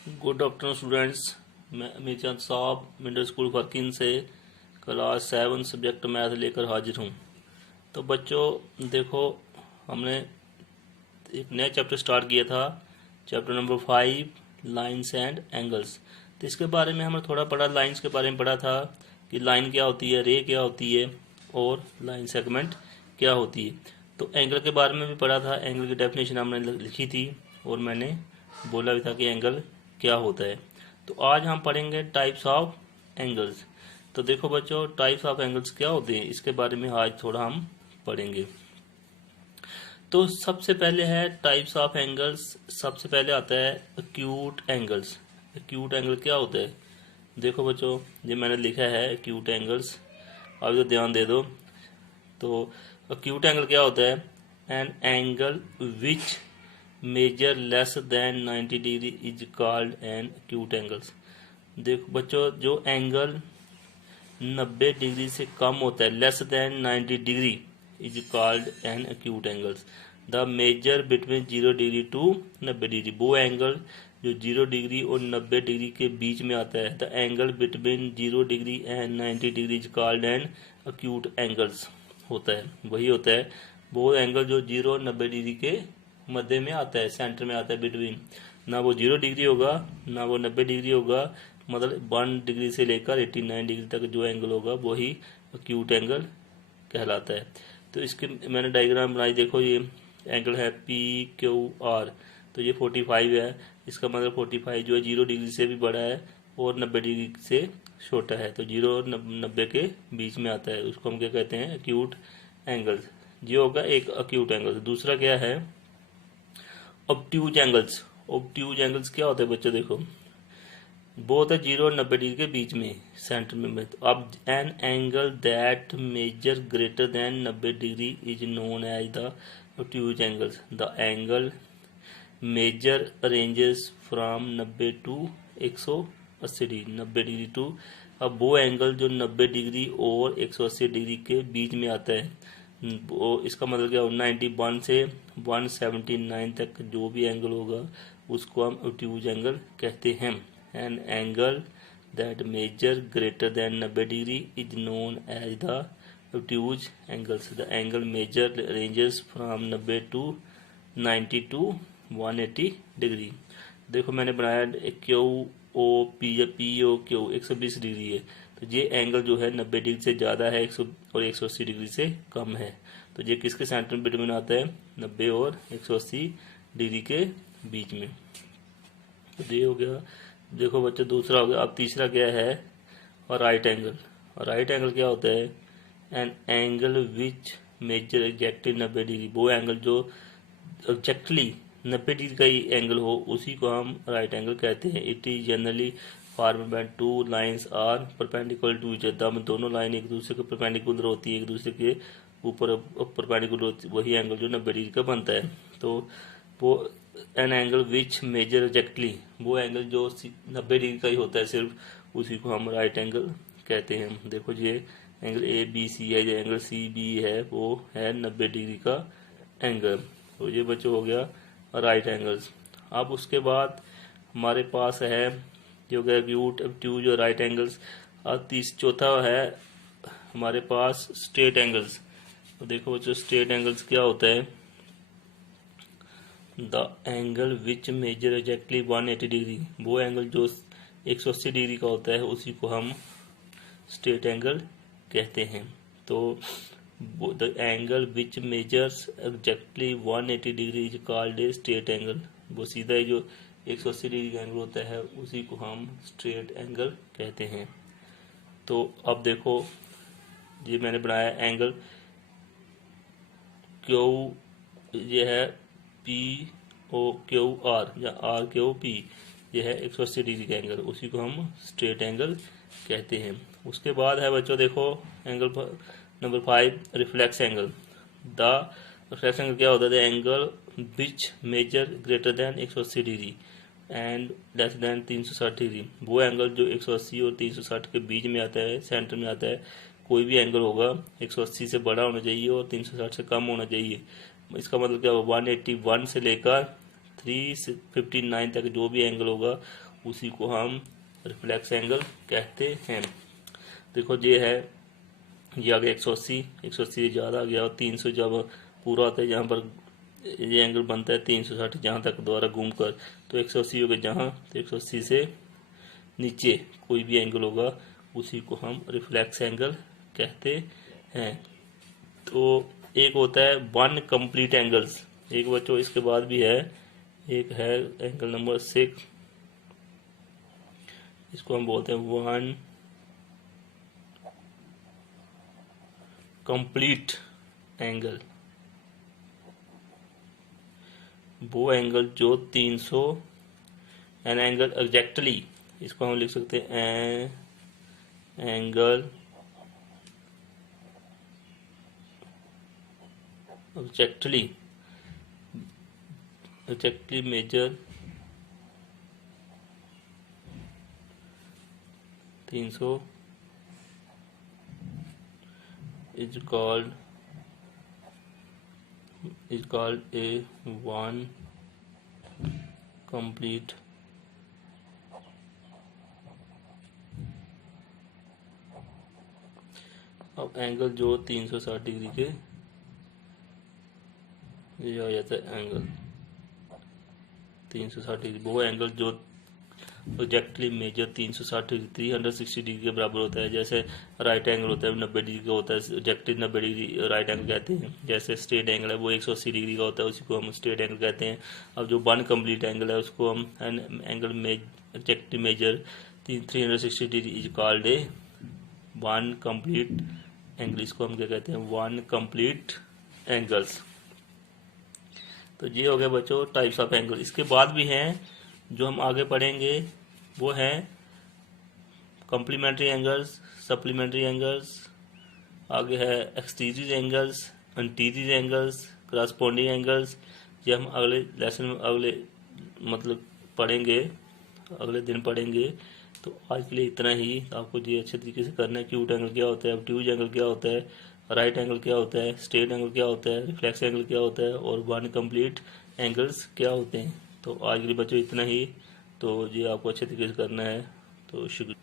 Good afternoon students. मैं अमीरचंद साहब middle school working से क्लास 7 सब्जेक्ट मैथ लेकर हाजिर हूँ। तो बच्चों देखो, हमने एक नया चैप्टर स्टार्ट किया था, chapter number 5 lines and angles. तो इसके बारे में हमने थोड़ा पढ़ा, लाइन्स के बारे में पढ़ा था कि लाइन क्या होती है, रे क्या होती है और लाइन सेगमेंट क्या होती है। तो एंगल के बारे में भी पढ़ा था, एंगल की डेफिनेशन हमने लिखी थी और मैंने बोला भी था कि एंगल क्या होता है। तो आज हम पढ़ेंगे टाइप्स ऑफ एंगल्स। तो देखो बच्चों, टाइप्स ऑफ एंगल्स क्या होते हैं इसके बारे में आज थोड़ा हम पढ़ेंगे। तो सबसे पहले है टाइप्स ऑफ एंगल्स। सबसे पहले आता है एक्यूट एंगल्स। एक्यूट एंगल क्या होता है? देखो बच्चों, ये मैंने लिखा है एक्यूट एंगल्स, अब तो ध्यान दे दो। तो एक्यूट एंगल क्या होता है? An angle which measure less than 90 degree is called an acute angles. देखो बच्चों, जो एंगल 90 डिग्री से कम होता है, less than 90 degree is called an acute angles. The measure between 0 degree to 90 degree, वो एंगल जो 0 डिग्री और 90 डिग्री के बीच में आता है। The angle between 0 degree and 90 degree is called an acute angles होता है। वही होता है वो एंगल जो 0 और 90 डिग्री के मध्य में आता है, सेंटर में आता है, बिटवीन। ना वो 0 डिग्री होगा ना वो 90 डिग्री होगा, मतलब 1 डिग्री से लेकर 89 डिग्री तक जो एंगल होगा वही एक्यूट एंगल कहलाता है। तो इसके मैंने डायग्राम बनाई, देखो ये एंगल है पी क्यू आर। तो ये 45 है, इसका मतलब 45 जो है 0 डिग्री से भी बड़ा है और 90 डिग्री से छोटा है। तो 0 और 90 के बीच में आता है, उसको हम क्या कहते हैं? Acute angle. ये होगा एक एक्यूट एंगल। दूसरा क्या है? Obtuse angles. ऑब्ट्यूज एंगल्स क्या होते हैं बच्चों? देखो, वो होता है 0 और 90 डिग्री के बीच में, सेंटर में। तो अब an angle that measure greater than 90 degree is known as the obtuse angles. The angle measure ranges from 90 to 180 degree, 90 degree to. अब वो एंगल जो 90 डिग्री और 180 डिग्री के बीच में आता है, वो इसका मतलब क्या हो, 91 से 179 तक जो भी एंगल होगा उसको हम ऑब्ट्यूज एंगल कहते हैं। An angle that measure greater than 90 degree is known as the obtuse angles. The angle measure ranges from 90 to 90 to 180 degree. देखो मैंने बनाया क्यू ओ पी या पी ओ क्यू 120 डिग्री है। तो ये एंगल जो है 90 डिग्री से ज़्यादा है 100 और 180 डिग्री से कम है। तो ये किसके सेंटर में बिटवीन आता है? 90 और 180 डिग्री के बीच में। तो ये हो गया। देखो बच्चे, दूसरा हो गया। अब तीसरा क्या है? और राइट एंगल। और राइट एंगल क्या होता है? An angle which measure exactly 90 degree, वो एंगल जो एग्जैक्टली 90 डिग्री का ही एंगल हो उसी को हम राइट एंगल कहते हैं। It is generally formed when two lines are perpendicular to each other. दोनों लाइन एक दूसरे के परपेंडिकुलर होती है, एक दूसरे के ऊपर परपेंडिकुलर होती है, वही एंगल जो 90 डिग्री का बनता है। तो वो an angle which measure exactly, वो एंगल जो 90 डिग्री का ही होता है सिर्फ, उसी को हम राइट एंगल कहते हैं। देखो ये एंगल ए बी सी है, जो एंगल सी बी है वो है 90 डिग्री का एंगल। तो ये बच्चों हो गया राइट एंगल्स। अब उसके बाद हमारे पास है जो गया एक्यूट, ऑब्ट्यूज और राइट एंगल्स। और चौथा है हमारे पास स्ट्रेट एंगल्स। तो देखो बच्चों, स्ट्रेट एंगल्स क्या होता है? The angle which measure exactly 180 degree, वो एंगल जो 180 डिग्री का होता है उसी को हम स्ट्रेट एंगल कहते हैं। तो the angle which measures exactly 180 degree is called a straight angle. वो सीधा ही जो 180 डिग्री का एंगल होता है उसी को हम स्ट्रेट एंगल कहते हैं। तो अब देखो, ये मैंने बनाया एंगल क्यू, ये है पी ओ क्यू आर या आर क्यू पी, ये है 180 डिग्री का एंगल, उसी को हम स्ट्रेट एंगल कहते हैं। उसके बाद है बच्चों देखो angle number 5 reflex angle. The reflex angle क्या होता है? The angle which measure greater than 180 degree and less than 360 degree, वो एंगल जो 180 और 360 के बीच में आता है, सेंटर में आता है। कोई भी एंगल होगा 180 से बड़ा होना चाहिए और 360 से कम होना चाहिए। इसका मतलब क्या होगा? 181 से लेकर 359 तक जो भी एंगल होगा उसी को हम रिफ्लेक्स एंगल कहते हैं। देखो ये है, ये आ गया 180, 180 से ज़्यादा आ गया, और 300 जब पूरा होता है जहाँ पर ये एंगल बनता है 360 जहाँ तक दोबारा घूम कर, तो 180 हो गया जहाँ, तो 180 से नीचे कोई भी एंगल होगा उसी को हम रिफ्लेक्स एंगल कहते हैं। तो एक होता है वन कंप्लीट एंगल्स, एक बच्चों इसके बाद भी है, एक है एंगल नंबर 6, इसको हम बोलते हैं वन कंप्लीट एंगल। वो एंगल जो 300 एन एंगल एग्जैक्टली, इसको हम लिख सकते हैं angle exactly measure 300 is called a one complete अब एंगल जो 360 डिग्री के, ये आ जाता है एंगल 360 डिग्री, वो एंगल जो एग्जैक्टली मेजर 360 डिग्री 360 डिग्री के बराबर होता है। जैसे राइट एंगल होता है 90 डिग्री का होता है, एग्जैक्टली 90 डिग्री राइट एंगल कहते हैं। जैसे स्ट्रेट एंगल है वो 180 डिग्री का होता है, उसी को हम स्ट्रेट एंगल कहते हैं। अब जो वन कंप्लीट एंगल है उसको हम angle exactly measure 360 degree is called a one complete angle, इसको हम क्या कहते हैं वन कंप्लीट एंगल्स। तो ये हो गया बच्चों टाइप्स ऑफ एंगल। इसके बाद भी हैं जो हम आगे पढ़ेंगे, वो है कॉम्प्लीमेंट्री एंगल्स, सप्लीमेंट्री एंगल्स, आगे है exterior angles, interior angles, corresponding angles. ये हम अगले लेसन में मतलब पढ़ेंगे, अगले दिन पढ़ेंगे। तो आज के लिए इतना ही। आपको ये अच्छे तरीके से करना है, एक्यूट एंगल क्या होता है, ऑब्ट्यूज एंगल क्या होता है, राइट एंगल क्या होता है, स्ट्रेट एंगल क्या होता है, रिफ्लेक्स एंगल क्या होता है, और वन कंप्लीट एंगल्स क्या होते हैं। तो आज के लिए बच्चों इतना ही। तो ये आपको अच्छे तरीके से करना है। तो शुक्रिया।